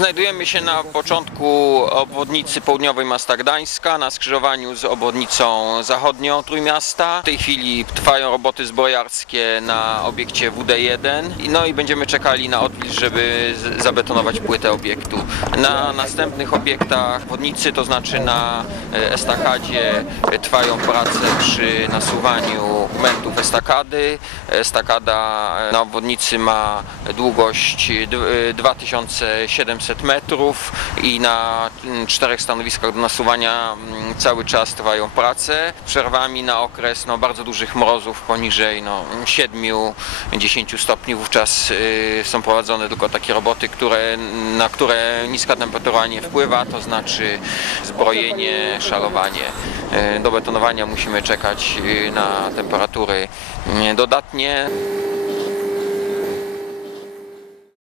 Znajdujemy się na początku obwodnicy południowej miasta Gdańska, na skrzyżowaniu z obwodnicą zachodnią Trójmiasta. W tej chwili trwają roboty zbrojarskie na obiekcie WD1, no i będziemy czekali na odwilż, żeby zabetonować płytę obiektu. Na następnych obiektach obwodnicy, to znaczy na e, estakadzie trwają prace przy nasuwaniu elementów estakady. Estakada e, na obwodnicy ma długość 2700 e, kilkaset metrów i na czterech stanowiskach do nasuwania mm, cały czas trwają prace. Przerwami na okres no, bardzo dużych mrozów poniżej no, 7-10 stopni wówczas y, są prowadzone tylko takie roboty, które, na które niska temperatura nie wpływa, to znaczy zbrojenie, szalowanie. Y, do betonowania musimy czekać y, na temperatury dodatnie.